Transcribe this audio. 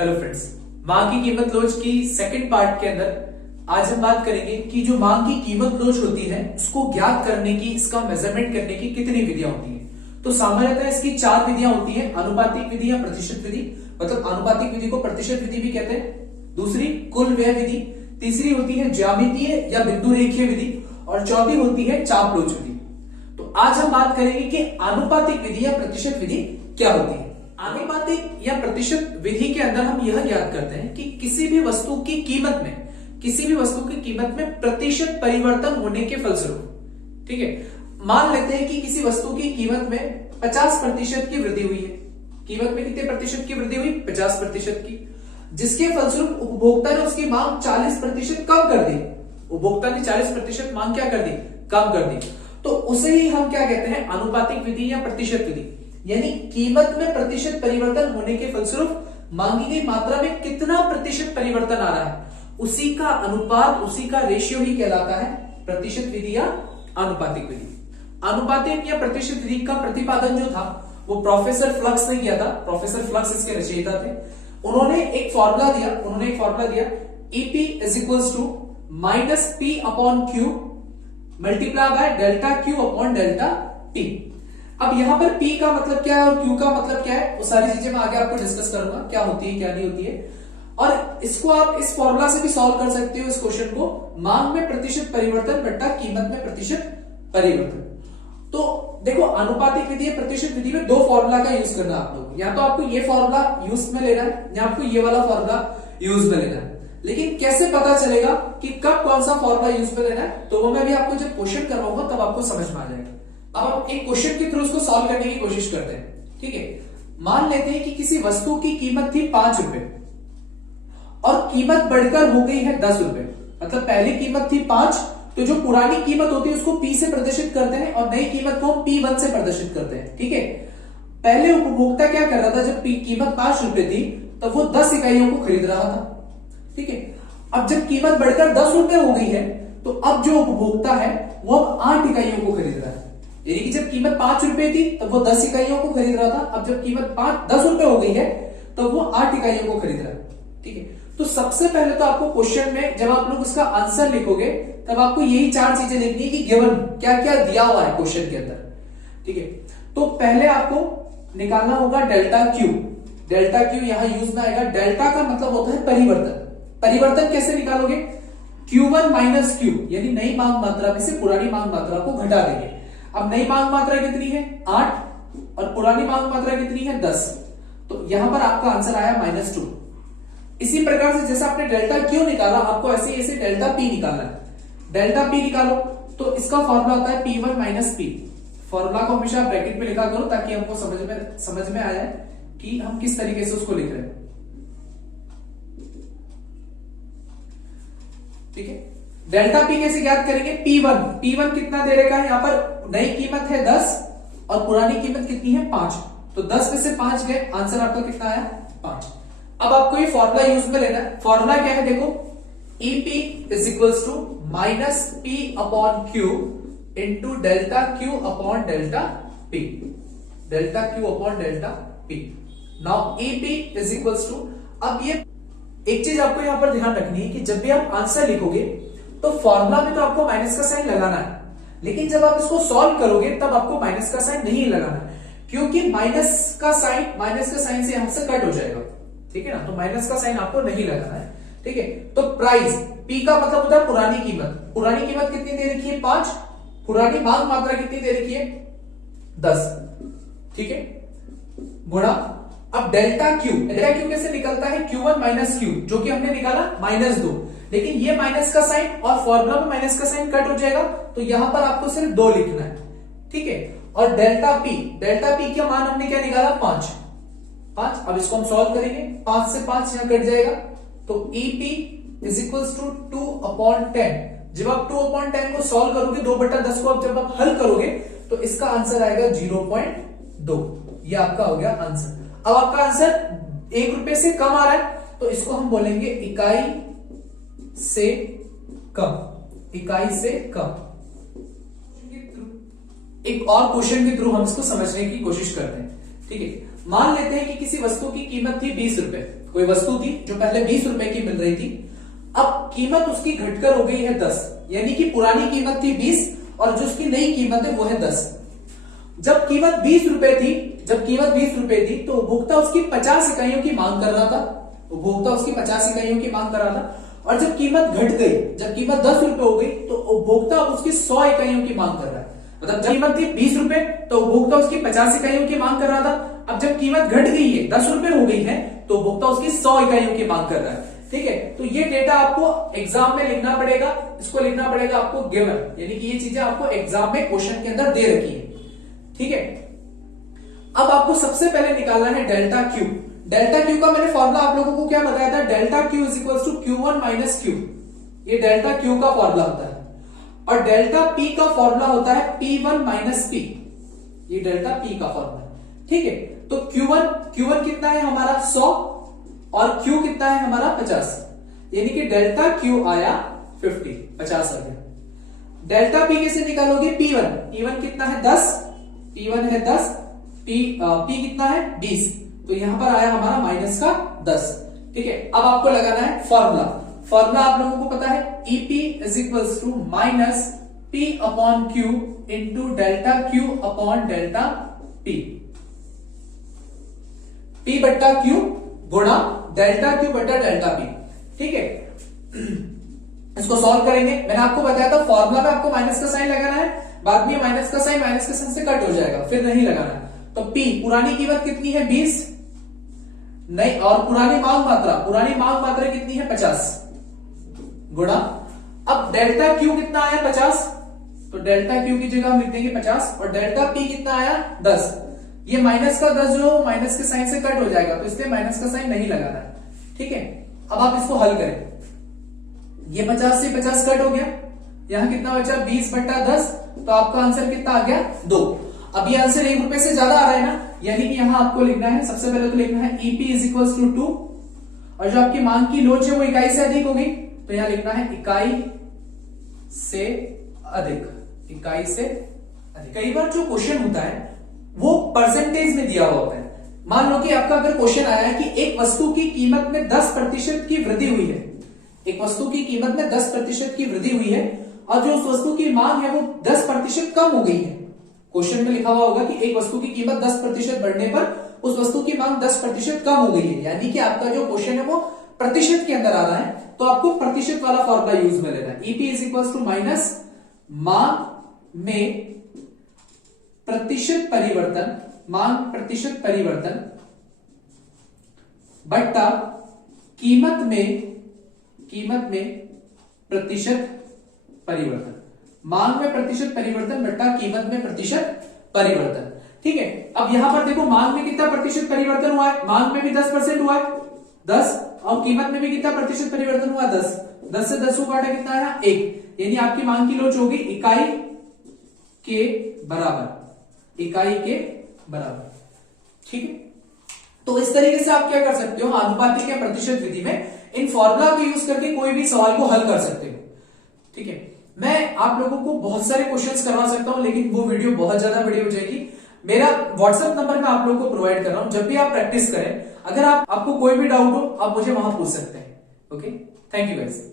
Hello friends, मांग की कीमत लोच की सेकंड पार्ट के अंदर आज हम बात करेंगे कि जो मांग की कीमत लोच होती है उसको ज्ञात करने की, इसका मेजरमेंट करने की कितनी विधियां होती हैं। तो सामान्यतः इसकी 4 विधियां होती हैं। अनुपातिक विधि या प्रतिशत विधि, मतलब अनुपातिक विधि को प्रतिशत विधि भी कहते हैं। दूसरी कुल व्यय विधि, तीसरी होती है ज्यामितीय या बिंदु रेखीय विधि और चौथी होती है चाप लोच विधि। तो आज हम बात करेंगे कि अनुपातिक विधि या प्रतिशत विधि क्या होती है। आनुपातिक या प्रतिशत विधि के अंदर हम यह ज्ञात करते हैं कि किसी भी वस्तु की कीमत में प्रतिशत परिवर्तन होने के फलस्वरूप, ठीक है, मान लेते हैं कि किसी वस्तु की कीमत में 50% की वृद्धि हुई है। कीमत में कितने प्रतिशत की वृद्धि हुई? 50% की, जिसके फलस्वरूप उपभोक्ता ने उसकी मांग 40% कम कर दी। उपभोक्ता ने 40% मांग क्या कर दी? कम कर दी। तो उसे ही हम क्या कहते हैं? अनुपातिक विधि या प्रतिशत विधि। यानी कीमत में प्रतिशत परिवर्तन होने के फलस्वरूप मांगी गई मात्रा में कितना प्रतिशत परिवर्तन आ रहा है, उसी का अनुपात, उसी का रेशियो ही कहलाता है प्रतिशत विधि या अनुपातिक विधि। अनुपातिक या प्रतिशत विधि का प्रतिपादन जो था वो प्रोफेसर फ्लक्स ने किया था। प्रोफेसर फ्लक्स इसके रचयिता थे। उन्होंने एक फॉर्मूला दिया EP is equals to minus P upon Q multiply by delta Q upon delta T. अब यहां पर P का मतलब क्या है और Q का मतलब क्या है, वो सारी चीजें मैं आगे आपको डिस्कस करूंगा, क्या होती है क्या नहीं होती है। और इसको आप इस फॉर्मूला से भी सॉल्व कर सकते हो इस क्वेश्चन को, मांग में प्रतिशत परिवर्तन बट्टा कीमत में प्रतिशत परिवर्तन। तो देखो, अनुपातिक विधि या प्रतिशत विधि में 2 फॉर्मूला का यूज करना है आप लोग। या तो आपको ये फॉर्मूला यूज में लेना है या आपको ये वाला फॉर्मूला यूज में लेना है। लेकिन कैसे पता चलेगा कि कब कौन सा फॉर्मूला यूज में लेना है, तो वो मैं भी आपको जब क्वेश्चन करवाऊंगा तब आपको समझ में आ जाएगा। अब हम एक क्वेश्चन के थ्रू उसको सॉल्व करने की कोशिश करते हैं, ठीक है। मान लेते हैं कि किसी वस्तु की कीमत थी 5 रुपए और कीमत बढ़कर हो गई है 10 रुपए। मतलब पहली कीमत थी 5, तो जो पुरानी कीमत होती है उसको P से प्रदर्शित करते हैं और नई कीमत को हम P1 से प्रदर्शित करते हैं, ठीक है। पहले उपभोक्ता क्या कर रहा था, जब कीमत 5 रुपए थी तब वो 10 इकाइयों को खरीद रहा था, ठीक है। अब जब कीमत बढ़कर 10 रुपए हो गई है तो अब जो उपभोक्ता है वो अब 8 इकाइयों को खरीद रहा है। यानी कि जब कीमत 5 रुपए थी तब वो 10 इकाइयों को खरीद रहा था। अब जब कीमत 10 रुपए हो गई है तो वो 8 इकाइयों को खरीद रहा है, ठीक है। तो सबसे पहले तो आपको क्वेश्चन में जब आप लोग उसका आंसर लिखोगे तब आपको यही 4 चीजें लिखनी है कि गिवन क्या क्या दिया हुआ है क्वेश्चन के अंदर, ठीक है। तो पहले आपको निकालना होगा डेल्टा क्यू। डेल्टा क्यू यहां यूज में आएगा। डेल्टा का मतलब होता है परिवर्तन। परिवर्तन कैसे निकालोगे? Q1 माइनस क्यू, यानी नई मांग मात्रा में से पुरानी मांग मात्रा को घटा देंगे। अब नई मांग मात्रा कितनी है? 8 और पुरानी मांग मात्रा कितनी है? 10। तो यहां पर आपका आंसर आया -2। इसी प्रकार से जैसे आपने डेल्टा क्यू निकाला, आपको ऐसे ऐसे डेल्टा पी निकालना है। डेल्टा पी निकालो तो इसका फॉर्मूला होता है P1 माइनस पी। फॉर्मूला को हमेशा ब्रैकेट में लिखा करो ताकि हमको समझ में आ जाए कि हम किस तरीके से उसको लिख रहे हैं, ठीक है। डेल्टा पी कैसे ज्ञात करेंगे? P1 कितना दे रखा है यहाँ पर? नई कीमत है 10 और पुरानी कीमत कितनी है? 5। तो 10 में से 5 गए, आंसर आपका कितना आया? 5। अब आपको ये फॉर्मूला यूज में लेना है। फॉर्मूला क्या है? देखो, EP is equals to minus P upon Q into delta Q upon delta P। Delta Q upon delta P। Now EP is equals to, अब ये एक चीज आपको यहां पर ध्यान रखनी है कि जब भी आप आंसर लिखोगे तो फॉर्मूला में तो आपको माइनस का साइन लगाना है, लेकिन जब आप इसको सॉल्व करोगे तब आपको माइनस का साइन नहीं लगाना है, क्योंकि माइनस का साइन से यहां से कट हो जाएगा, ठीक है ना। तो माइनस का साइन आपको नहीं लगाना है, ठीक है। तो प्राइस, P का मतलब होता है पुरानी कीमत। पुरानी कीमत कितनी दे रखी है? 5। पुरानी मांग मात्रा कितनी दे रखी है? 10, ठीक है, गुणा। अब डेल्टा क्यू कैसे निकलता है? Q1 माइनस क्यू, जो कि हमने निकाला -2, लेकिन ये माइनस का साइन और फॉर्मूला में माइनस का साइन कट हो जाएगा, तो यहां पर आपको सिर्फ 2 लिखना है, ठीक है। और डेल्टा पी का मान हमने क्या निकाला? 5। अब इसको हम सॉल्व करेंगे, 5 से 5 यहां कट जाएगा, तो EP is equals to 2 upon 10। जब आप 2 अपॉन 10 को सॉल्व करोगे, 2/10 को जब आप हल करोगे तो इसका आंसर आएगा 0.2। ये आपका हो गया आंसर। अब आपका आंसर 1 रुपए से कम आ रहा है तो इसको हम बोलेंगे इकाई से कम। इकाई से कम। एक और क्वेश्चन के थ्रू हम इसको समझने की कोशिश करते हैं, ठीक है। मान लेते हैं कि किसी वस्तु की कीमत थी 20 रुपए कोई वस्तु थी जो पहले 20 रुपए की मिल रही थी, अब कीमत उसकी घटकर हो गई है 10, यानी कि पुरानी कीमत थी 20 और जो उसकी नई कीमत है वो है 10। जब कीमत 20 रुपए थी, तो उपभोक्ता उसकी 50 इकाइयों की मांग कर रहा था, और जब कीमत घट गई, जब कीमत 10 रुपए हो गई, तो उपभोक्ता उसकी 100 इकाइयों की मांग कर रहा है। मतलब जब कीमत थी 20 रुपए तो उपभोक्ता उसकी 50 इकाइयों की मांग कर रहा था। अब जब कीमत घट गई है, 10 रुपए हो गई है, तो उपभोक्ता उसकी 100 इकाइयों की मांग कर रहा है। ठीक है, तो ये डेटा आपको एग्जाम में लिखना पड़ेगा, इसको लिखना पड़ेगा आपको गिवन, यानी कि ये चीजें आपको एग्जाम में क्वेश्चन के अंदर दे रखी है। ठीक है, अब आपको सबसे पहले निकालना है डेल्टा क्यू। डेल्टा क्यू का मैंने फॉर्मूला आप लोगों को क्या बताया था, delta Q is equal to Q1 minus Q, ये डेल्टा क्यू का फॉर्मूला होता है। और डेल्टा पी का फॉर्मूला होता है P1 माइनस पी, ये डेल्टा पी का फॉर्मूला। ठीक है, तो Q1 कितना है हमारा 100 और Q कितना है हमारा 50, यानी कि डेल्टा Q आया 50 आ गया। डेल्टा P कैसे निकालोगे, P1 कितना है 10, P1 है 10, P कितना है 20, तो यहां पर आया हमारा माइनस का 10। ठीक है, अब आपको लगाना है फॉर्मूला आप लोगों को पता है, EP is equals to minus P upon Q into delta Q upon delta P, P बट्टा Q गुणा डेल्टा Q बट्टा डेल्टा P। ठीक है, इसको सॉल्व करेंगे। मैंने आपको बताया था फॉर्मूला में आपको माइनस का साइन लगाना है, बाद में माइनस का साइन से कट हो जाएगा, फिर नहीं लगाना है। तो P पुरानी कीमत कितनी है 20, नहीं, और पुरानी मांग मात्रा कितनी है 50 गुणा, अब डेल्टा Q कितना आया 50, तो डेल्टा Q की जगह हम लिख देंगे 50, और डेल्टा P कितना आया 10। ये माइनस का 10 जो माइनस के साइन से कट हो जाएगा, तो इसलिए माइनस का साइन नहीं लगाना है। ठीक है, अब आप इसको हल करें, ये 50 से 50 कट हो गया, यहां कितना बचा 20 बट्टा 10, तो आपका आंसर कितना आ गया 2। अब ये आंसर 1 रुपए से ज्यादा आ रहा है ना, यानी कि यहां आपको लिखना है, सबसे पहले तो लिखना है EP इज इक्वल टू 2, और जो आपकी मांग की लोच है वो इकाई से अधिक होगी, तो यहां लिखना है इकाई से अधिक। कई बार जो क्वेश्चन होता है वो परसेंटेज में दिया हुआ होता है। मान लो कि आपका अगर क्वेश्चन आया है कि एक वस्तु की कीमत में 10% की वृद्धि हुई है, एक वस्तु की कीमत में 10% की वृद्धि हुई है, और जो उस वस्तु की मांग है वो 10% कम हो गई है। क्वेश्चन में लिखा हुआ होगा कि एक वस्तु की कीमत 10% बढ़ने पर उस वस्तु की मांग 10% कम हो गई है, यानी कि आपका जो क्वेश्चन है वो प्रतिशत के अंदर आ रहा है, तो आपको प्रतिशत वाला फॉर्मूला यूज में लेना है। EP is equal to minus मांग में प्रतिशत परिवर्तन बट्टा कीमत में प्रतिशत परिवर्तन, मांग में प्रतिशत परिवर्तन बट्टा कीमत में प्रतिशत परिवर्तन। ठीक है, अब यहां पर देखो मांग में कितना प्रतिशत परिवर्तन हुआ है, मांग में भी 10% हुआ है 10, और कीमत में भी कितना प्रतिशत परिवर्तन हुआ 10 से 10 को काटा कितना आया 1, यानी आपकी मांग की लोच होगी इकाई के बराबर। ठीक है, तो इस तरीके से आप क्या कर सकते हो, आनुपातिक या प्रतिशत विधि में इन फॉर्मूला को यूज करके कोई भी सवाल को हल कर सकते हो। ठीक है, मैं आप लोगों को बहुत सारे क्वेश्चंस करवा सकता हूं, लेकिन वो वीडियो बहुत ज्यादा बड़ी हो जाएगी। मेरा व्हाट्सएप नंबर मैं आप लोगों को प्रोवाइड कर रहा हूं, जब भी आप प्रैक्टिस करें, अगर आपको कोई भी डाउट हो आप मुझे वहां पूछ सकते हैं। Okay, thank you guys.